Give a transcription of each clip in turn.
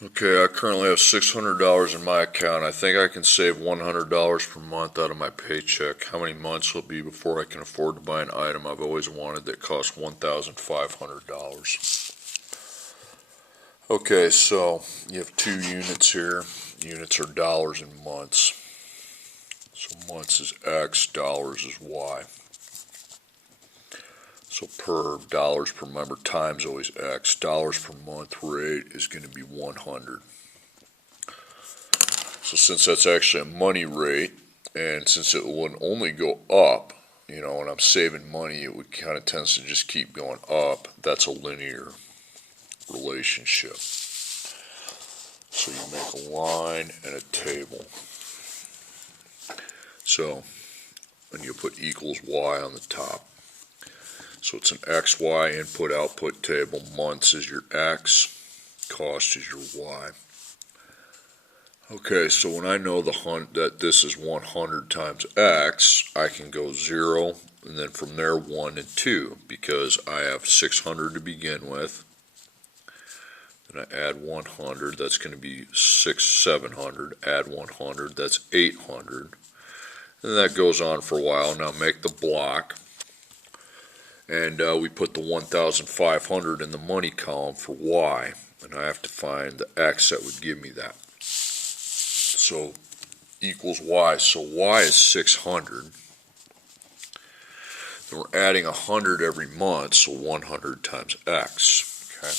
Okay, I currently have $600 in my account. I think I can save $100 per month out of my paycheck. How many months will it be before I can afford to buy an item I've always wanted that costs $1,500? Okay, so you have two units here. Units are dollars and months. So months is X, dollars is Y. So per dollars per member times always X. Dollars per month rate is going to be 100. So since that's actually a money rate, and since it would only go up, and I'm saving money, it would kind of tends to just keep going up. That's a linear relationship. So you make a line and a table. So, and you put equals Y on the top. So it's an XY input-output table. Months is your X, cost is your Y. Okay, so when I know that this is 100 times X, I can go 0, and then from there 1 and 2, because I have 600 to begin with. Then I add 100, that's going to be 700. Add 100, that's 800. And that goes on for a while. Now make the block. And we put the 1,500 in the money column for Y. And I have to find the X that would give me that. So equals Y. So Y is 600. And we're adding 100 every month, so 100 times X. Okay.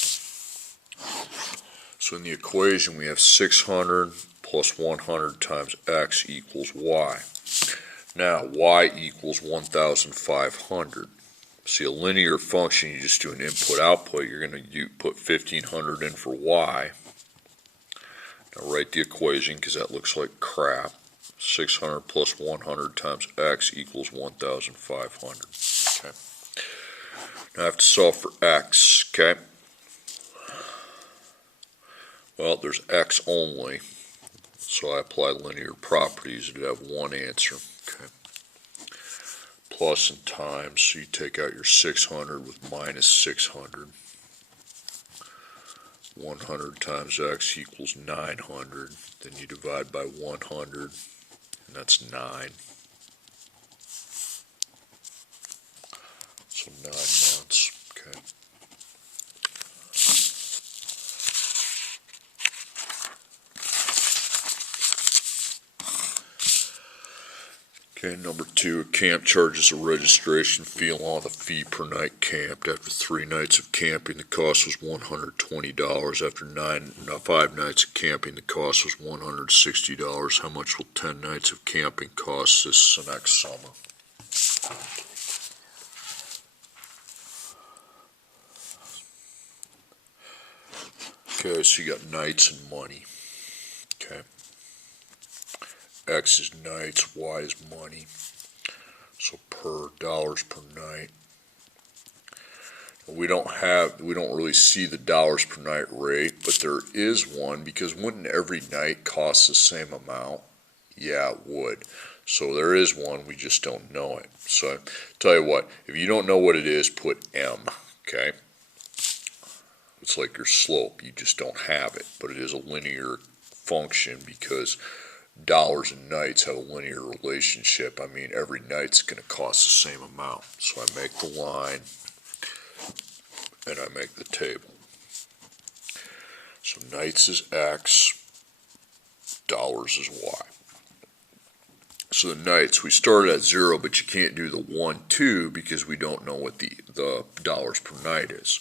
So in the equation we have 600 plus 100 times X equals Y. Now Y equals 1,500. See, a linear function, you just do an input-output. You're going to put 1,500 in for Y. Now write the equation because that looks like crap. 600 plus 100 times X equals 1,500. Okay. Now I have to solve for X. Okay. Well, there's X only, so I apply linear properties to have one answer. Okay. Plus and times, so you take out your 600 with minus 600. 100 times X equals 900. Then you divide by 100, and that's 9. So 9 months. Okay. Okay, number 2, a camp charges a registration fee along with a fee per night camped. After 3 nights of camping, the cost was $120. After 5 nights of camping, the cost was $160. How much will 10 nights of camping cost this next summer? Okay, so you got nights and money. Okay. X is nights, Y is money. So per dollars per night. We don't really see the dollars per night rate, but there is one, because wouldn't every night cost the same amount? Yeah, it would. So there is one, we just don't know it. So I tell you what, if you don't know what it is, put M, okay? It's like your slope, you just don't have it, but it is a linear function because dollars and nights have a linear relationship. I mean, every night's going to cost the same amount. So I make the line and I make the table. So nights is X, dollars is Y. So the nights, we started at 0, but you can't do the 1, 2 because we don't know what the dollars per night is.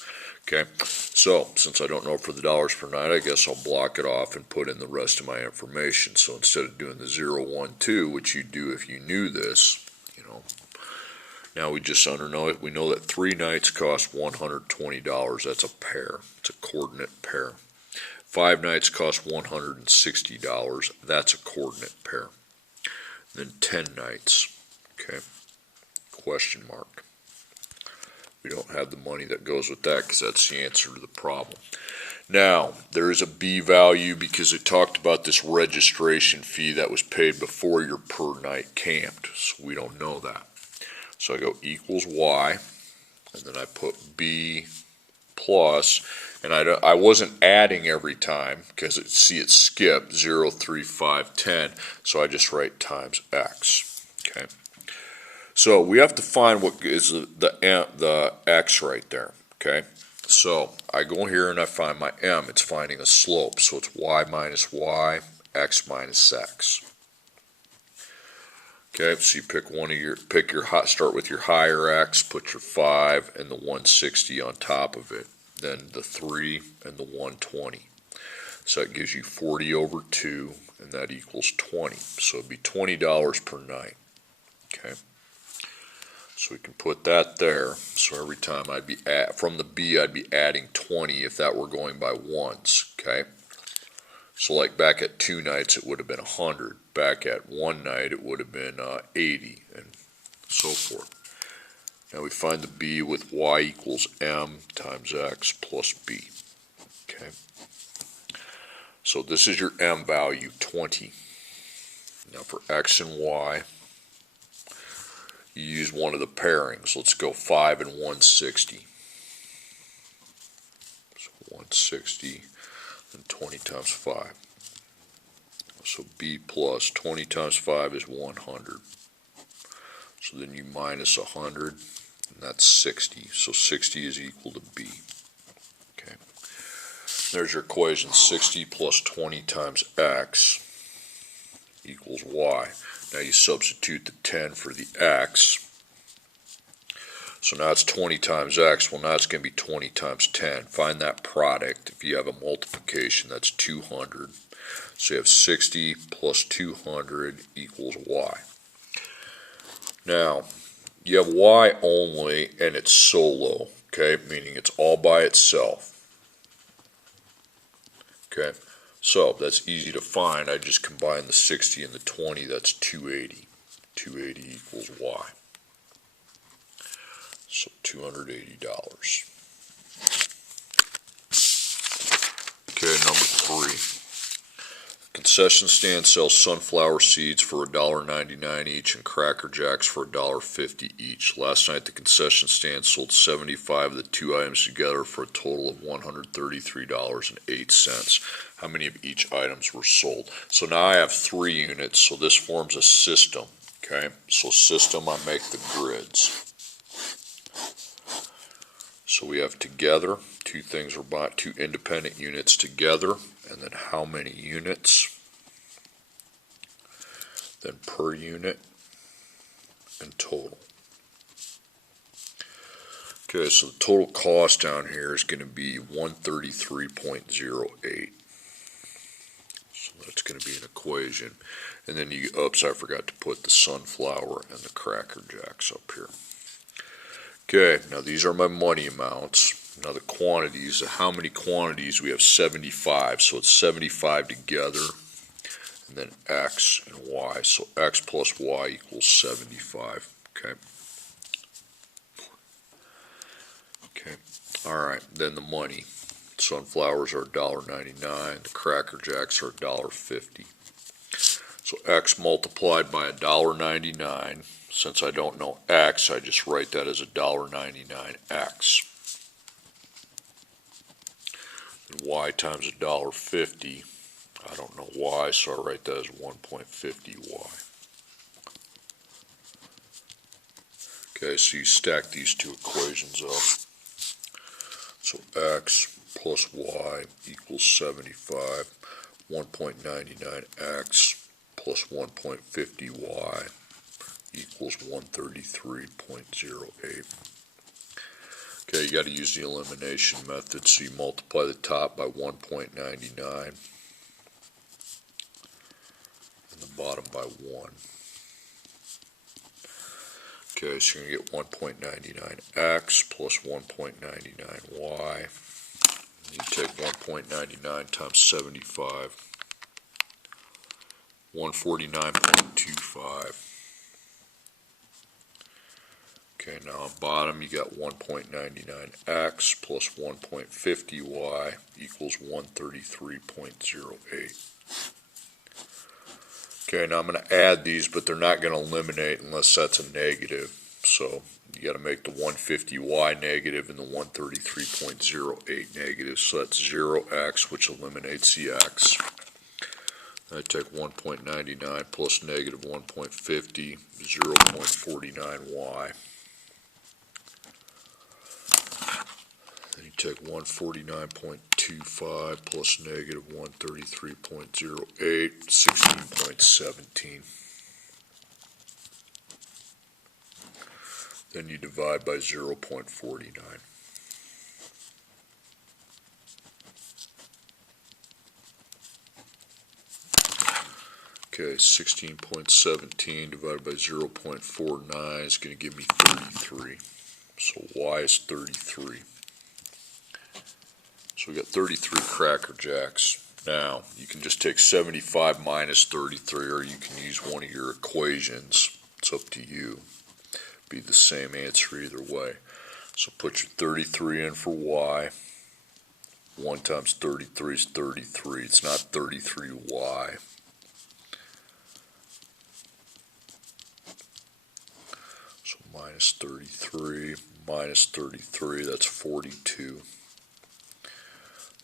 Okay, so since I don't know for the dollars per night, I guess I'll block it off and put in the rest of my information. So instead of doing the 0, 1, 2, which you'd do if you knew this, now we just know it. We know that 3 nights cost $120. That's a pair. It's a coordinate pair. 5 nights cost $160. That's a coordinate pair. Then 10 nights. Okay. Question mark. We don't have the money that goes with that because that's the answer to the problem. Now, there is a B value because it talked about this registration fee that was paid before your per night camped. So we don't know that. So I go equals Y, and then I put B plus, and I wasn't adding every time because it skipped 0, 3, 5, 10, so I just write times x. Okay, so we have to find what is the x right there. Okay, so I go here and I find my m. It's finding a slope, so it's y minus y, x minus x. Okay, so you start with your higher x, put your 5 and the 160 on top of it, then the 3 and the 120. So that gives you 40 over 2, and that equals 20. So it'd be $20 per night. Okay, so we can put that there. So every time from the B, I'd be adding 20 if that were going by ones. Okay. So like back at 2 nights, it would have been 100. Back at 1 night, it would have been 80, and so forth. Now we find the B with y equals m times x plus b. Okay. So this is your m value, 20. Now for x and y, you use one of the pairings. Let's go 5 and 160. So 160. And 20 times 5. So b plus 20 times 5 is 100. So then you minus 100, and that's 60. So 60 is equal to b. Okay. There's your equation. 60 plus 20 times x equals y. Now you substitute the 10 for the x. So now it's 20 times x. Well, now it's going to be 20 times 10. Find that product. If you have a multiplication, that's 200. So you have 60 plus 200 equals y. Now, you have y only, and it's solo, okay, meaning it's all by itself. Okay, so that's easy to find. I just combine the 60 and the 20. That's 280. 280 equals y. So $280. Okay, number 3. Concession stand sells sunflower seeds for $1.99 each and Cracker Jacks for $1.50 each. Last night the concession stand sold 75 of the two items together for a total of $133.08. How many of each items were sold? So now I have 3 units, so this forms a system. Okay, so system, I make the grids. So we have together, two independent units together, and then how many units, then per unit, and total. Okay, so the total cost down here is going to be $133.08. So that's going to be an equation. And then oops, I forgot to put the sunflower and the Cracker Jacks up here. Okay, now these are my money amounts. Now the quantities, how many quantities? We have 75, so it's 75 together, and then x and y. So x plus y equals 75, okay? Okay, all right, then the money. Sunflowers are $1.99, the Cracker Jacks are $1.50. So x multiplied by $1.99. Since I don't know x, I just write that as $1.99x. And y times $1.50, I don't know y, so I write that as 1.50y. Okay, so you stack these two equations up. So x plus y equals 75, 1.99x plus 1.50y equals 133.08. Okay, you got to use the elimination method, so you multiply the top by 1.99 and the bottom by 1. Okay, so you're going to get 1.99x plus 1.99y. You take 1.99 times 75, 149.25. Okay, now on bottom you got 1.99x plus 1.50y equals 133.08. Okay, now I'm going to add these, but they're not going to eliminate unless that's a negative. So you got to make the 150y negative and the 133.08 negative. So that's 0x, which eliminates the x. I take 1.99 plus negative 1.50, 0.49y. Then you take 149.25 plus negative 133.08, 16.17. Then you divide by 0.49. Okay, 16.17 divided by 0.49 is going to give me 33. So y is 33. So we got 33 Cracker Jacks. Now, you can just take 75 minus 33, or you can use one of your equations. It's up to you. Be the same answer either way. So put your 33 in for y. 1 times 33 is 33. It's not 33y. So minus 33, that's 42.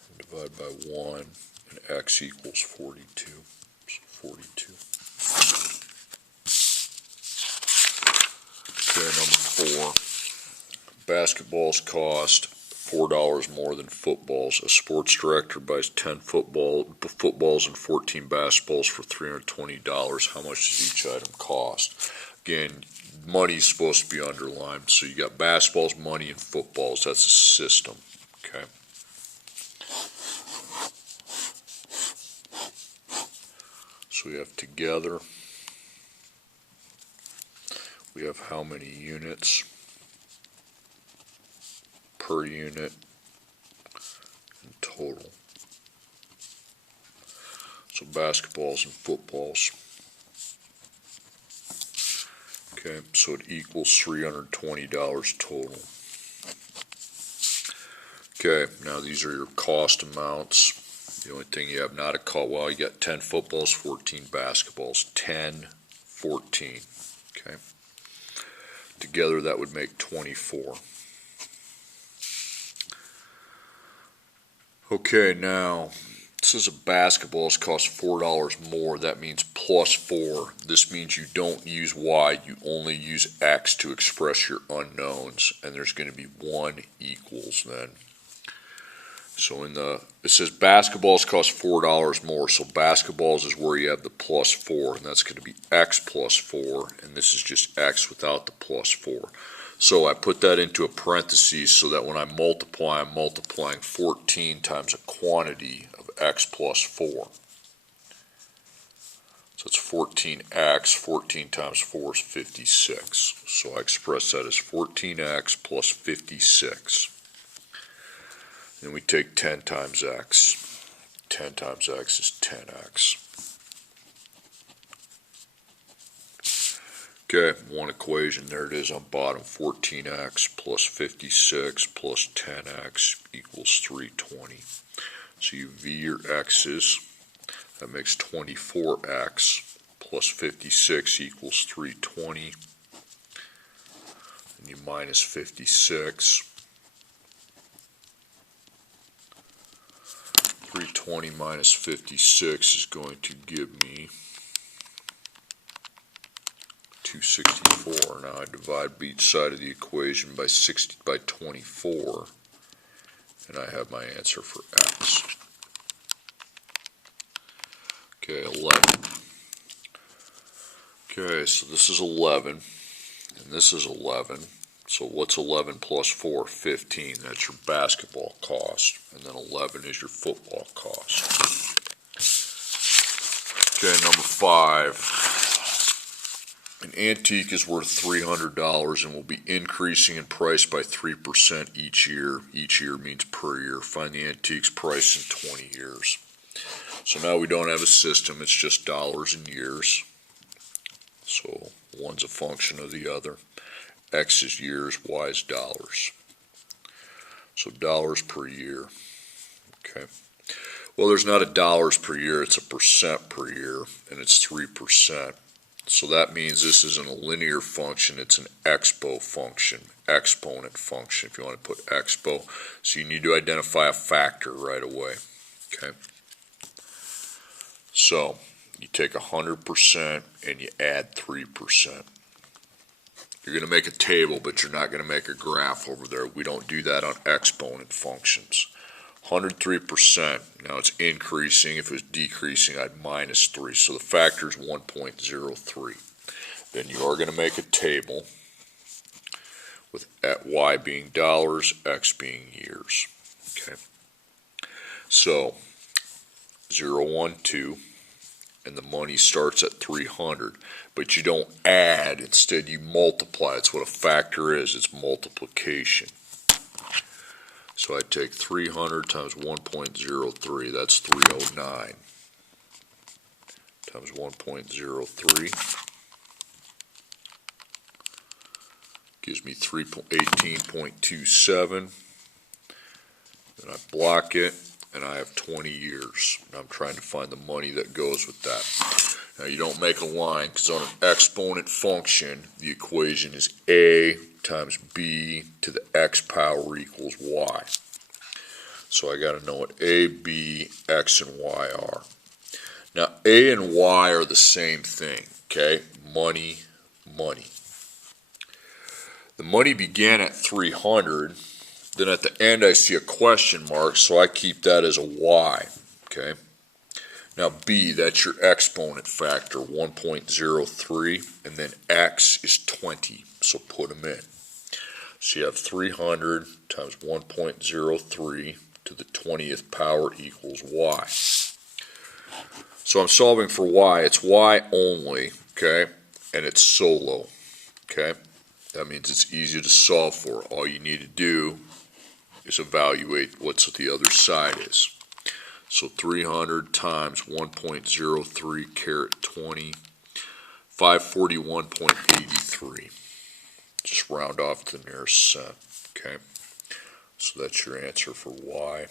And divide by 1, and x equals 42. So 42. Okay, number 4. Basketballs cost $4 more than footballs. A sports director buys 10 footballs and 14 basketballs for $320. How much does each item cost? Again, money is supposed to be underlined. So you got basketballs, money, and footballs. That's a system. Okay. So we have together. We have how many units per unit in total. So basketballs and footballs. Okay, so it equals $320 total. Okay, now these are your cost amounts. The only thing you have not a cost, well, you got 10 footballs, 14 basketballs. 10, 14. Okay. Together that would make 24. Okay, now it says a basketballs cost $4 more. That means plus 4. This means you don't use y, you only use x to express your unknowns, and there's going to be 1 equals then. So it says basketballs cost $4 more, so basketballs is where you have the plus 4, and that's going to be x plus 4, and this is just x without the plus 4. So I put that into a parenthesis so that when I multiply, I'm multiplying 14 times a quantity of x plus 4. So it's 14x, 14 times 4 is 56. So I express that as 14x plus 56. Then we take 10 times x. 10 times x is 10x. Okay, one equation, there it is on bottom, 14x plus 56 plus 10x equals 320. So you v your x's, that makes 24x plus 56 equals 320. And you minus 56. 320 minus 56 is going to give me 264. Now I divide each side of the equation by 24, and I have my answer for x. Okay, 11. Okay, so this is 11, and this is 11. So what's 11 plus 4? 15. That's your basketball cost, and then 11 is your football cost. Okay, number 5. An antique is worth $300 and will be increasing in price by 3% each year. Each year means per year. Find the antique's price in 20 years. So now we don't have a system, it's just dollars and years. So one's a function of the other. X is years, Y is dollars. So dollars per year. Okay. Well, there's not a dollars per year, it's a percent per year, and it's 3%. So that means this isn't a linear function, it's an exponent function, if you want to put expo. So you need to identify a factor right away. Okay. So you take 100% and you add 3%. You're going to make a table, but you're not going to make a graph over there. We don't do that on exponent functions. 103%, now it's increasing. If it was decreasing, I'd minus 3. So the factor is 1.03. Then you are going to make a table with y being dollars, x being years. Okay. So 0, 1, 2, and the money starts at 300. But you don't add, instead you multiply. It's what a factor is, it's multiplication. So I take 300 times 1.03, that's 309, times 1.03, gives me 18.27, then I block it, and I have 20 years. And I'm trying to find the money that goes with that. Now you don't make a line, because on an exponent function, the equation is a times b to the x power equals y. So I got to know what a, b, x, and y are. Now a and y are the same thing, okay? Money, money. The money began at 300, then at the end I see a question mark, so I keep that as a y, okay? Now b, that's your exponent factor, 1.03, and then x is 20, so put them in. So you have 300 times 1.03 to the 20th power equals y. So I'm solving for y. It's y only, okay, and it's solo, okay? That means it's easy to solve for. All you need to do is evaluate what's the other side is. So 300 times 1.03 caret 20, 541.83. Just round off to the nearest cent, okay? So that's your answer for y.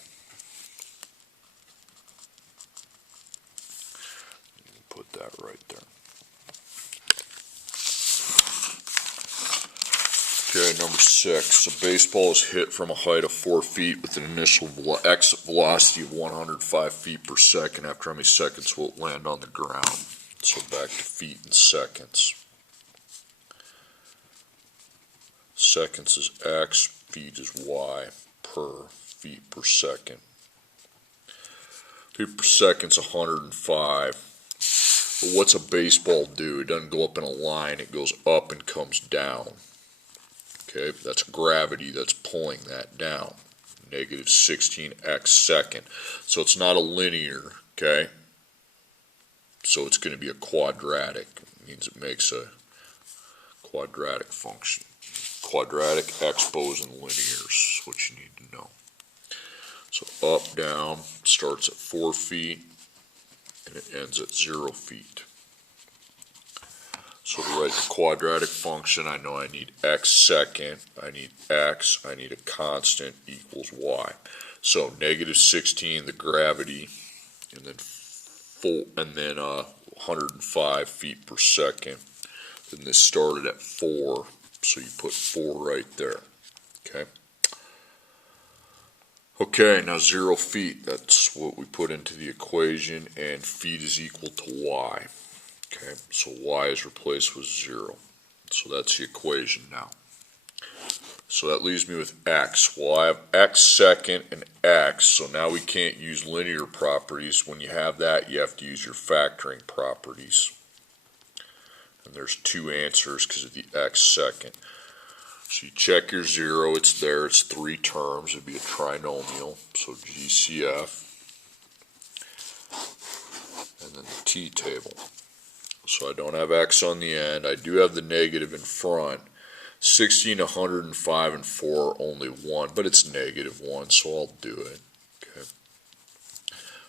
Put that right there. Okay, number 6. A baseball is hit from a height of 4 feet with an initial exit velocity of 105 feet per second. After how many seconds will it land on the ground? So back to feet and seconds. Seconds is x, feet is y, per feet per second. Feet per second is 105. But what's a baseball do? It doesn't go up in a line, it goes up and comes down. Okay, that's gravity that's pulling that down. Negative 16x second. So it's not a linear, okay? So it's going to be a quadratic. It means it makes a quadratic function. Quadratic, expos, and linears is what you need to know. So up, down, starts at 4 feet, and it ends at 0 feet. So to write the quadratic function, I know I need x second, I need x, I need a constant equals y. So negative 16, the gravity, and then 105 feet per second. Then this started at 4, so you put 4 right there. Okay. Okay, now 0 feet, that's what we put into the equation, and feet is equal to y. Okay, so y is replaced with 0. So that's the equation now. So that leaves me with x. Well, I have x second and x, so now we can't use linear properties. When you have that, you have to use your factoring properties. And there's 2 answers because of the x second. So you check your 0, it's there, it's 3 terms, it'd be a trinomial, so GCF, and then the t-table. So I don't have x on the end, I do have the negative in front. 16, 105, and 4 are only 1, but it's negative 1, so I'll do it. Okay.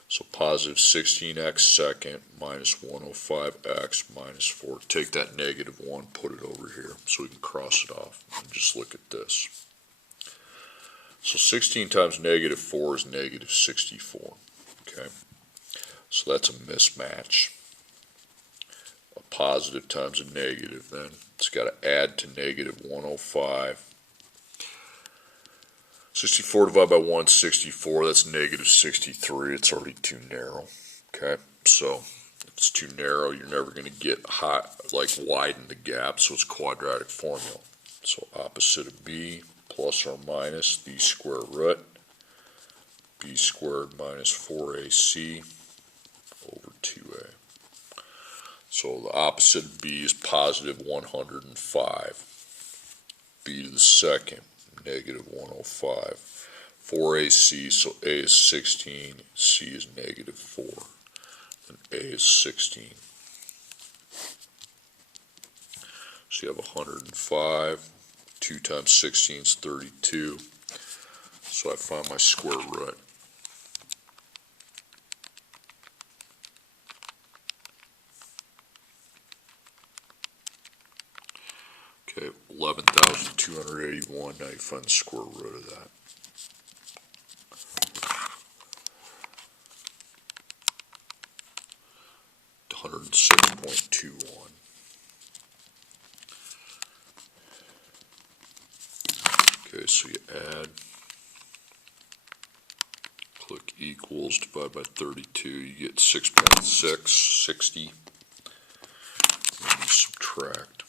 So positive 16x second minus 105x minus 4. Take that negative 1, put it over here so we can cross it off. And just look at this. So 16 times negative 4 is negative 64. Okay. So that's a mismatch. a positive times a negative, then it's got to add to negative 105. 64 divided by 164, that's negative 63. It's already too narrow. Okay, so if it's too narrow, you're never going to get widen the gap, so it's quadratic formula. So opposite of b plus or minus the square root, b squared minus 4ac over 2a. So the opposite of b is positive 105. b to the second, negative 105. 4ac, so a is 16, c is negative 4, and a is 16. So you have 105, 2 times 16 is 32, so I find my square root. Okay, 11,281, now you find the square root of that. $106.21. Okay, so you add, click equals, divide by 32, you get 6.660, and you subtract.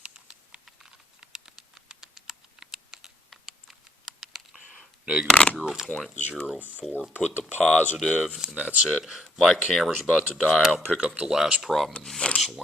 Negative 0.04, put the positive, and that's it. My camera's about to die. I'll pick up the last problem in the next link.